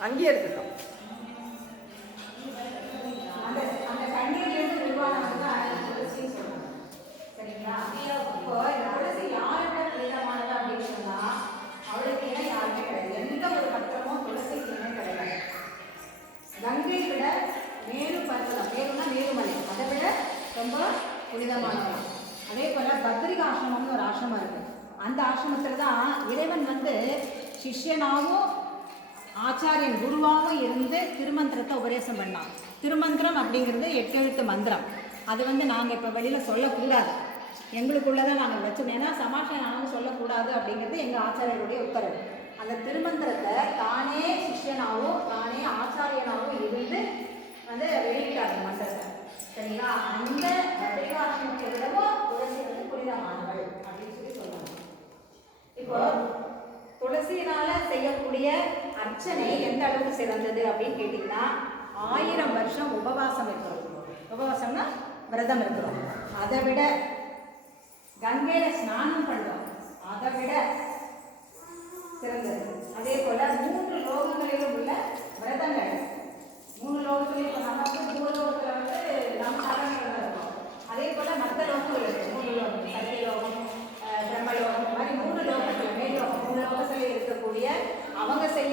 அங்கேயே இருக்கட்டும். அந்த அந்த கண்ணீர்லேருந்து தான் இப்போ அப்படின்னு எந்த ஒரு பத்திரமும் கிடையாது கங்கை விட மேரு பர்வதம் மேருனா மேருமலை அதை விட ரொம்ப புனிதமானவள் அதே போல பத்ரிக ஆசிரமம்னு ஒரு ஆசிரமம் இருக்கு. அந்த ஆசிரமத்தில் தான் இறைவன் வந்து சிஷ்யனாகவும் ஆச்சாரியன் குருவாகவும் இருந்து திருமந்திரத்தை உபதேசம் பண்ணான். திருமந்திரம் அப்படிங்கிறது எட்டெழுத்து மந்திரம். அது வந்து நாங்கள் இப்போ வெளியில் சொல்லக்கூடாது. எங்களுக்குள்ளதை நாங்கள் வச்சோம். ஏன்னா சமாஷம் சொல்லக்கூடாது அப்படிங்கிறது எங்கள் ஆச்சாரியருடைய உத்தரவு. அந்த திருமந்திரத்தை தானே சிஷ்யனாகவும் தானே ஆச்சாரியனாகவும் இருந்து வந்து வெளியிட்டார் மந்திரத்தை. சரிங்களா? அந்த பத்ரிகாசிரமத்தை விடவும் துளசி வந்து புனிதமானவள் அப்படின்னு சொல்லி சொல்லுவாங்க இப்போ செய்யக்கூடிய அர்ச்சனை எந்த அளவுக்கு சிறந்தது அப்படின்னு கேட்டிங்கன்னா ஆயிரம் வருஷம் உபவாசம் இருக்கிறோம். உபவாசம்னா விரதம் இருக்கிறோம். அதை விட கங்கையில ஸ்நானம் பண்ணுறோம். அதை விட சிறந்தது.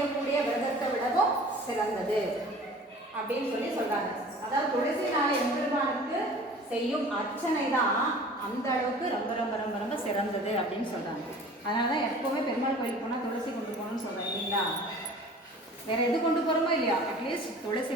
செய்யக்கூடிய விரதத்தை விடவும் சிறந்தது. அப்படின்னு சொல்லி சொல்றாங்க. அதாவது துளசி நாளை எம்பெருமானுக்கு செய்யும் அர்ச்சனை தான் அந்த அளவுக்கு ரொம்ப ரொம்ப ரொம்ப ரொம்ப சிறந்தது அப்படின்னு சொல்றாங்க. அதனால தான் எப்போவுமே பெருமாள் கோயிலுக்கு போனால் துளசி கொண்டு போகணும்னு சொல்றேன் இல்லைங்களா? வேற எது கொண்டு போகிறோமோ இல்லையா? அட்லீஸ்ட் துளசி